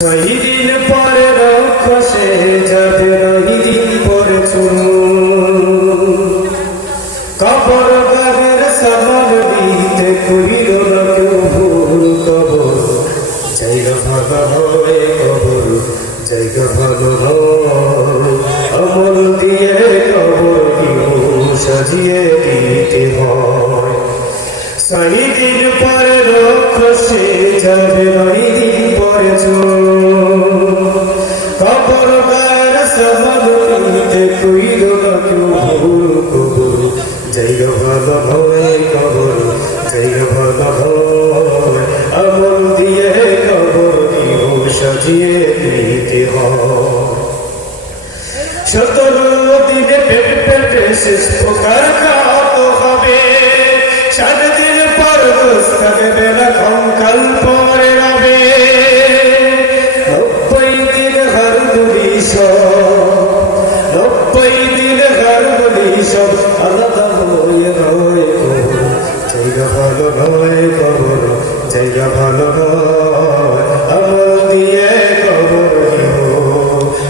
দিন পরে রক্ষসে যাবে দিন পরে চুন কবর গাবের সমান দিতে করিল না কেউ ভুল কবর। জায়গা ভালো হয় কবর জায়গা ভালো আমল দিয়ে কবর যাবে নইদিন গায়ের সমাধিতে কইল না ভুল কবর জায়গা ভালো হয় কবর জায়গা ভালো হয় আমল দিয়ে কবর সাজিয়ে দিতে হয় সতেরো দিনে পেট পেটে শেষ প্রকার গুলিশ নব্বই দিন হার গুলিশ আলাদা হয়ে রয়ে জায়গা ভালো নয় কবর, জায়গা ভালো নয়। আমল দিয়ে কবর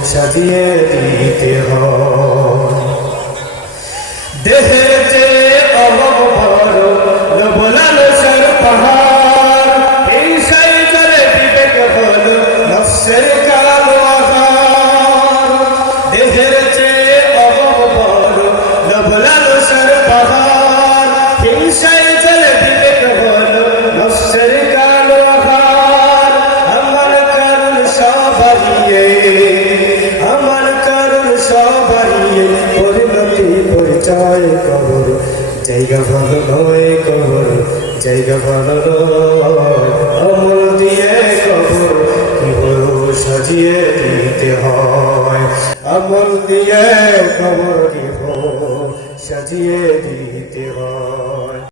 সাজিয়ে দিতে হয়। দেহের জায়গা ভালো নয় কবর, জায়গা ভালো অমল দিয়ে কবর বড় সাজিয়ে দিতে হয়। আমল দিয়ে কবর সাজিয়ে দিতে হয়।